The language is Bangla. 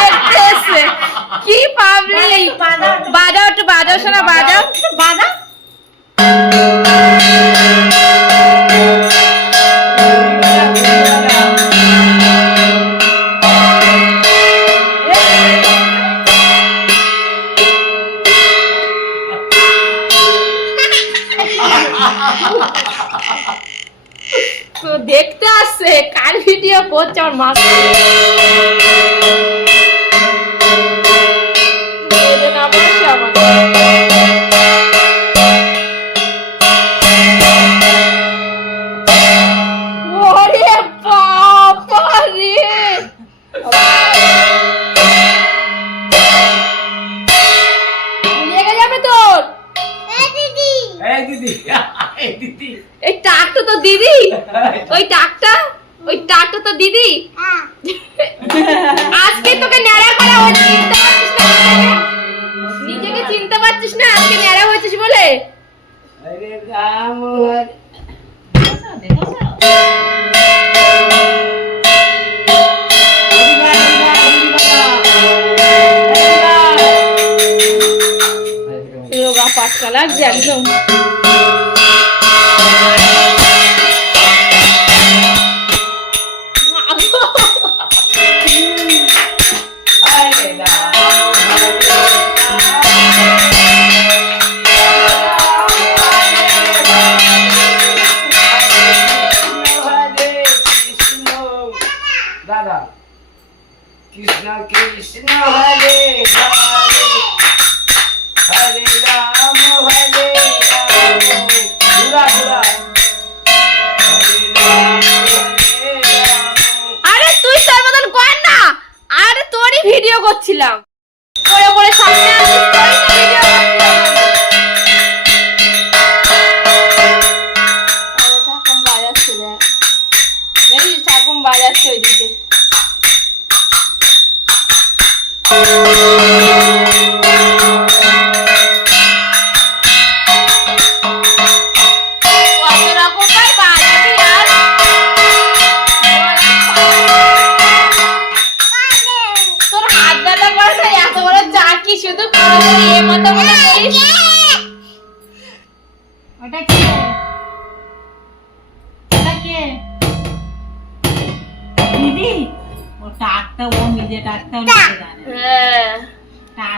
দেখতে এসে কি পাবলিক। বাজাও একটু, বাজাও শোনা, বাজাও বাজাও। তো দেখতে আসছে কার ভিডিও করছে আমার মা। এই টাকটা তো দিদি, ওই টাকটা তো দিদি। আজকে তোকে ন্যাড়া করা হচ্ছে, নিজেকে চিনতে পারছিস না, আজকে ন্যাড়া হয়েছিস বলে। রোগা পাটকা লাগছে একদম। দাদা কৃষ্ণ কৃষ্ণ হরে হরে হরে রাম হরে রাম ঘুরা ঘুরা আরে তুই তোর মতন কর না, আরে তোরই ভিডিও করছিলাম, পরে পরে সামনে আসছিস, তোরই তো ভিডিও করছিলাম। আরে ঠাকুম বাজাচ্ছে, দেখ দেখিস ঠাকুম বাজাচ্ছে ওইদিকে। দিদি ও টাকটা ও নিজে টাকটাও নিজে জানে। হ্যাঁ।